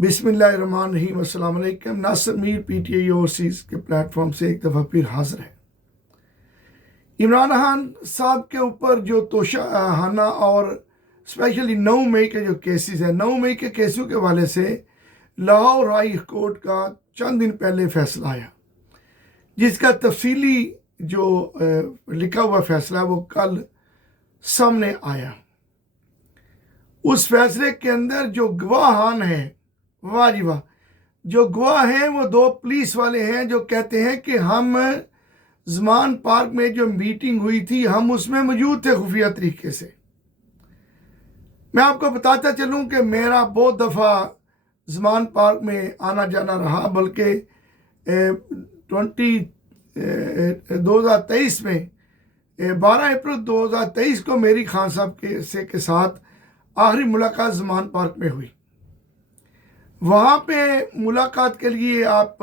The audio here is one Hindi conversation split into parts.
बिस्मिल्लाहिर्रहमानिर्रहीम। अस्सलाम वालेकुम। नासिर मीर पीटीआई ओवरसीज़ के प्लेटफॉर्म से एक दफ़ा फिर हाजिर है। इमरान खान साहब के ऊपर जो तोशाखाना और स्पेशली 9 मई के जो केसेस हैं, 9 मई के केसों के हवाले से लाहौर हाई कोर्ट का चंद दिन पहले फैसला आया, जिसका तफसीली जो लिखा हुआ फैसला है वो कल सामने आया। उस फैसले के अंदर जो गवाहान हैं, वाह जी वाह, जो गवाह हैं वो 2 पुलिस वाले हैं जो कहते हैं कि हम ज़मान पार्क में जो मीटिंग हुई थी हम उसमें मौजूद थे खुफिया तरीके से। मैं आपको बताता चलूं कि मेरा बहुत दफ़ा ज़मान पार्क में आना जाना रहा, बल्कि 2023 में 12 अप्रैल 2023 को मेरी खान साहब के साथ आखिरी मुलाकात ज़मान पार्क में हुई। वहाँ पे मुलाकात के लिए आप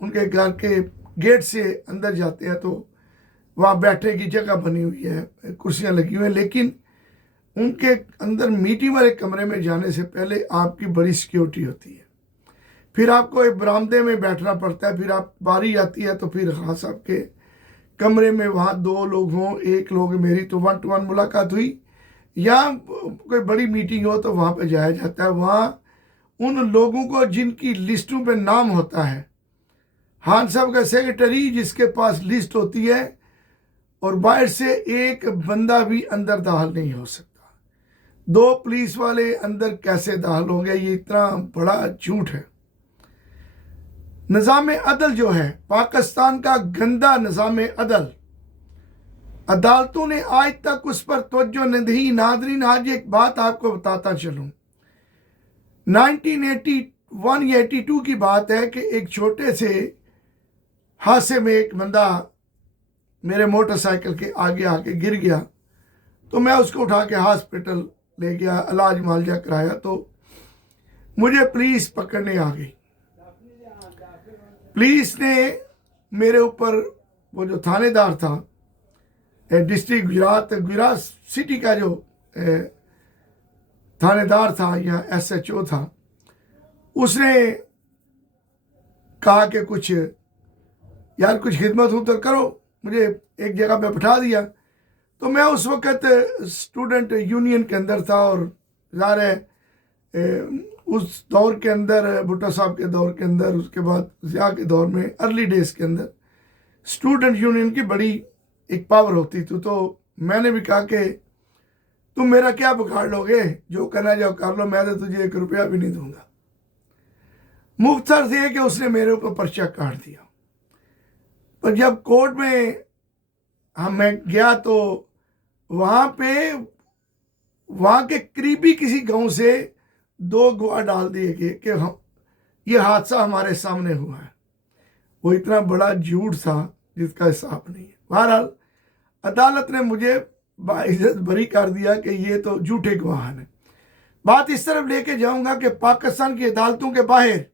उनके घर के गेट से अंदर जाते हैं तो वहाँ बैठने की जगह बनी हुई है, कुर्सियाँ लगी हुई हैं, लेकिन उनके अंदर मीटिंग वाले कमरे में जाने से पहले आपकी बड़ी सिक्योरिटी होती है। फिर आपको एक बरामदे में बैठना पड़ता है, फिर आप बारी आती है तो फिर खान साहब के कमरे में वहाँ 2 लोग हों, 1 लोग, मेरी तो 1 to 1 मुलाकात हुई, या कोई बड़ी मीटिंग हो तो वहाँ पे जाया जाता है। वहाँ उन लोगों को जिनकी लिस्टों पे नाम होता है, खान साहब का सेक्रेटरी जिसके पास लिस्ट होती है, और बाहर से एक बंदा भी अंदर दाखिल नहीं हो सकता। 2 पुलिस वाले अंदर कैसे दाखिल हो गए, ये इतना बड़ा झूठ है। निज़ाम अदल जो है पाकिस्तान का गंदा निज़ाम अदल, अदालतों ने आज तक उस पर तवज्जो नहीं दी। नादरीन, आज एक बात आपको बताता चलूं, 1981-82 की बात है कि एक छोटे से हादसे में एक बंदा मेरे मोटरसाइकिल के आगे आके गिर गया, तो मैं उसको उठा के हॉस्पिटल ले गया, इलाज मुआवजा कराया, तो मुझे पुलिस पकड़ने आ गई। पुलिस ने मेरे ऊपर, वो जो थानेदार था डिस्ट्रिक्ट गुजरात सिटी का जो थानेदार था या SHO था, उसने कहा कि कुछ खिदमत हो तो करो, मुझे एक जगह पे बैठा दिया। तो मैं उस वक़्त स्टूडेंट यूनियन के अंदर था, और ज़ाहिर है उस दौर के अंदर, भुट्टो साहब के दौर के अंदर, उसके बाद ज़िया के दौर में, अर्ली डेज़ के अंदर स्टूडेंट यूनियन की बड़ी एक पावर होती थी। तो मैंने भी कहा कि तुम मेरा क्या बिगाड़ लोगे, जो करना जाओ कर लो, मैं तो तुझे 1 रुपया भी नहीं दूंगा। मुख्तर थे कि उसने मेरे ऊपर पर्चा काट दिया। पर जब कोर्ट में मैं गया तो वहाँ के करीबी किसी गांव से 2 गवाह डाल दिए गए कि हम, ये हादसा हमारे सामने हुआ है। वो इतना बड़ा झूठ था जिसका हिसाब नहीं है। बहरहाल अदालत ने मुझे बाइज्जत बरी कर दिया कि ये तो झूठे गवाह हैं। बात इस तरफ लेके जाऊंगा कि पाकिस्तान की अदालतों के बाहर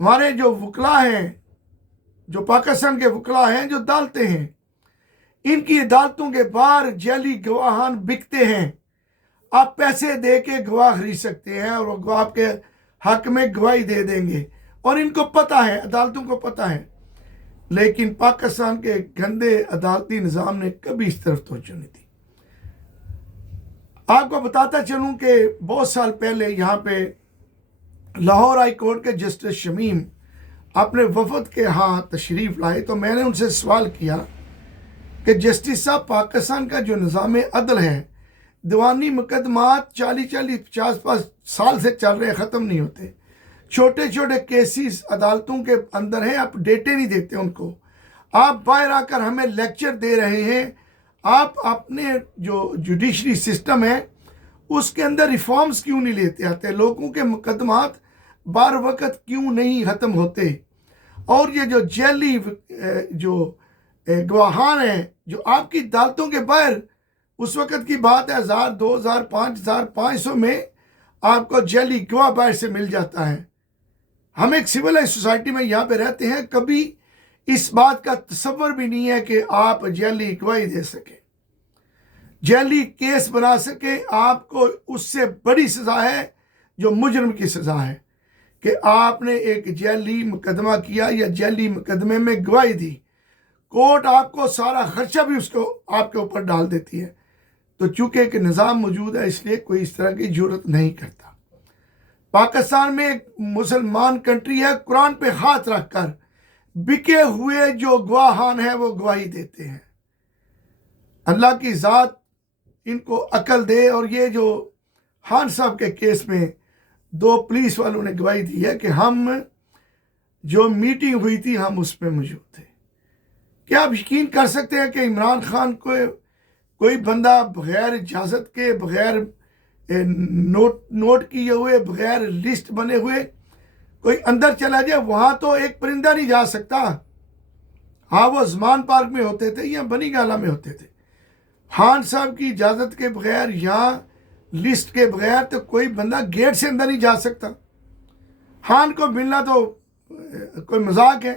हमारे जो वकला हैं, जो पाकिस्तान के वकला हैं, जो अदालतें हैं, इनकी अदालतों के बाहर जैली गवाहान बिकते हैं। आप पैसे दे के गवाह खरीद सकते हैं और वो गवाह के हक में गवाही दे देंगे, और इनको पता है, अदालतों को पता है। लेकिन पाकिस्तान के गंदे अदालती निज़ाम ने कभी इस तरफ तवज्जो नहीं दी। आपको बताता चलूं कि बहुत साल पहले यहाँ पे लाहौर हाई कोर्ट के जस्टिस शमीम अपने वफद के यहाँ तशरीफ़ लाए, तो मैंने उनसे सवाल किया कि जस्टिस साहब, पाकिस्तान का जो निज़ाम अदल है, दीवानी मुकदमात 40-50 साल से चल रहे हैं, ख़त्म नहीं होते। छोटे छोटे केसेस अदालतों के अंदर हैं, आप डेटे नहीं देते उनको। आप बाहर आकर हमें लेक्चर दे रहे हैं। आप अपने जो जुडिशरी सिस्टम है उसके अंदर रिफॉर्म्स क्यों नहीं लेते आते? लोगों के मुकदमात बार वक्त क्यों नहीं ख़त्म होते? और ये जो जैली जो गवाहान हैं जो आपकी अदालतों के बाहर, उस वक़्त की बात है 1000, 2000, 5500 में आपको जैली गवाह बाहर से मिल जाता है। हम एक सिविलाइज सोसाइटी में यहाँ पे रहते हैं, कभी इस बात का तसव्वुर भी नहीं है कि आप जैली गवाही दे सके, जैली केस बना सके। आपको उससे बड़ी सज़ा है जो मुजरिम की सज़ा है कि आपने एक जैली मुकदमा किया या जैली मुकदमे में गवाही दी, कोर्ट आपको सारा खर्चा भी उसको आपके ऊपर डाल देती है। तो चूंकि एक निज़ाम मौजूद है इसलिए कोई इस तरह की जरूरत नहीं करता। पाकिस्तान में एक मुसलमान कंट्री है, कुरान पे हाथ रखकर बिके हुए जो गवाहान हैं वो गवाही देते हैं। अल्लाह की ज़ात इनको अकल दे। और ये जो खान साहब के केस में 2 पुलिस वालों ने गवाही दी है कि हम जो मीटिंग हुई थी हम उसमें मौजूद थे। क्या आप यकीन कर सकते हैं कि इमरान खान को कोई बंदा बगैर इजाज़त के, बगैर नोट किए हुए, बगैर लिस्ट बने हुए कोई अंदर चला जाए? वहाँ तो एक परिंदा नहीं जा सकता। हाँ, वो ज़मान पार्क में होते थे या बनी गाला में होते थे। खान साहब की इजाज़त के बगैर, यहाँ लिस्ट के बगैर तो कोई बंदा गेट से अंदर नहीं जा सकता। खान को मिलना तो कोई मजाक है।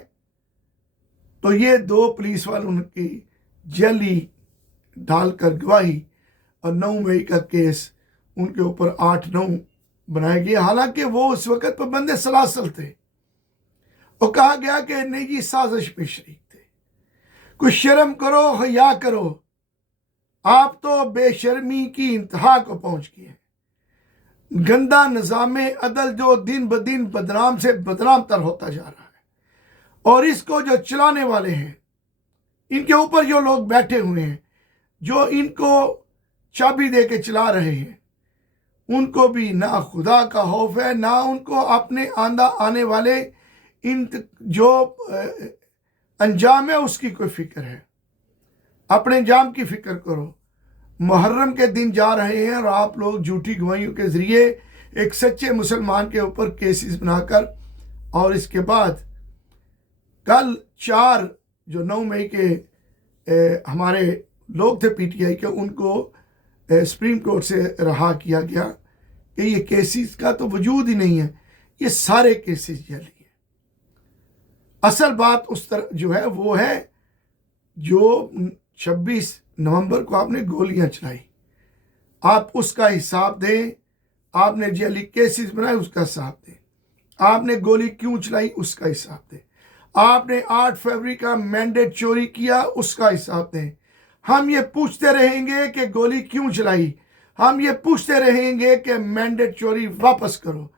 तो ये 2 पुलिस वालों की जैली डालकर गवाही और 9 मई का केस उनके ऊपर 8-9 बनाया गया। हालांकि वो उस वक़्त पाबंद सलासल थे और कहा गया कि नहीं जी साजिश में शरीक थे। कुछ शर्म करो, हया करो, आप तो बेशर्मी की इंतहा को पहुंच गए हैं। गंदा निज़ाम अदल जो दिन ब दिन बदनाम से बदनाम तर होता जा रहा है और इसको जो चलाने वाले हैं, इनके ऊपर जो लोग बैठे हुए हैं, जो इनको चाबी दे के चला रहे हैं, उनको भी ना खुदा का खौफ है, ना उनको अपने आने वाले इन जो अंजाम है उसकी कोई फिक्र है। अपने अंजाम की फिक्र करो। मुहर्रम के दिन जा रहे हैं और आप लोग झूठी गवाहियों के ज़रिए एक सच्चे मुसलमान के ऊपर केसेस बनाकर, और इसके बाद कल 4 जो 9 मई के हमारे लोग थे पीटीआई के, उनको सुप्रीम कोर्ट से रहा किया गया कि ये केसेस का तो वजूद ही नहीं है, ये सारे केसेस जाली हैं। असल बात उस तरह जो है वो है जो 26 नवंबर को आपने गोलियां चलाई, आप उसका हिसाब दें। आपने जाली केसेस बनाए उसका हिसाब दें। आपने गोली क्यों चलाई उसका हिसाब दें। आपने 8 फरवरी का मैंडेट चोरी किया उसका हिसाब दें। हम ये पूछते रहेंगे कि गोली क्यों चलाई, हम ये पूछते रहेंगे कि मैंडेट चोरी वापस करो,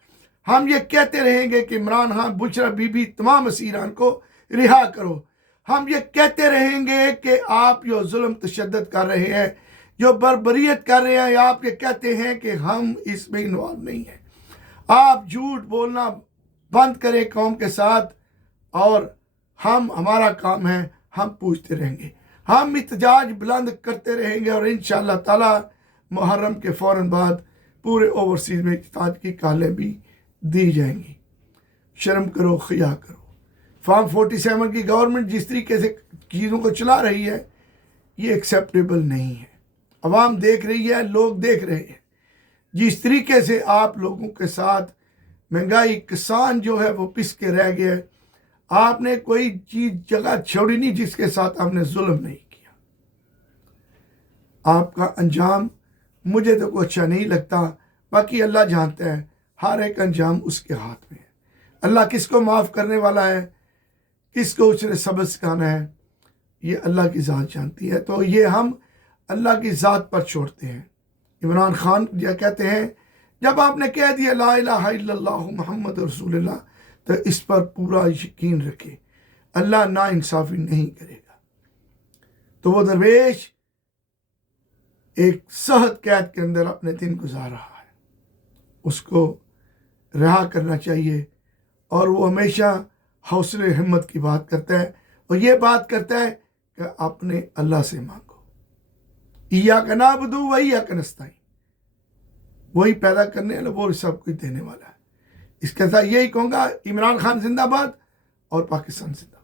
हम ये कहते रहेंगे कि इमरान खान, बुशरा बीबी, तमाम असीरान को रिहा करो, हम ये कहते रहेंगे कि आप जो जुल्म तशद्दुद कर रहे हैं, जो बर्बरियत कर रहे हैं, आप ये कहते हैं कि हम इसमें इन्वॉल्व नहीं हैं। आप झूठ बोलना बंद करें कौम के साथ और हमारा काम है, हम पूछते रहेंगे, हम इत्तेजाज बुलंद करते रहेंगे और इंशाअल्लाह ताला मुहर्रम के फ़ौरन बाद पूरे ओवरसीज़ में इत्तेजाज की कालें भी दी जाएंगी। शर्म करो, खिया करो। फार्म 47 की गवर्नमेंट जिस तरीके से चीज़ों को चला रही है ये एक्सेप्टेबल नहीं है। अवाम देख रही है, लोग देख रहे हैं जिस तरीके से आप लोगों के साथ महंगाई, किसान जो है वो पिस के रह गया। आपने कोई चीज़ जगह छोड़ी नहीं जिसके साथ आपने जुल्म नहीं किया। आपका अंजाम मुझे तो कोई अच्छा नहीं लगता, बाकी अल्लाह जानता है, हर एक अंजाम उसके हाथ में है। अल्लाह किसको माफ़ करने वाला है, किसको उसने सबक सिखाना है, ये अल्लाह की ज़ात जानती है। तो ये हम अल्लाह की ज़ात पर छोड़ते हैं। इमरान खान यह कहते हैं, जब आपने कह दिया ला इलाहा इल्लल्लाह मुहम्मद रसूलुल्लाह, तो इस पर पूरा यकीन रखें, अल्लाह ना इंसाफ़ी नहीं करेगा। तो वो दरवेश एक सहद कैद के अंदर अपने दिन गुजार रहा है, उसको रहा करना चाहिए। और वो हमेशा हौसले हिम्मत की बात करता है और ये बात करता है कि अपने अल्लाह से मांगो, इय्याका नअबुदु व इय्याका नस्तईन, वही पैदा करने वाला, वो सब कुछ देने वाला है। इसके साथ यही कहूँगा, इमरान खान जिंदाबाद और पाकिस्तान जिंदाबाद।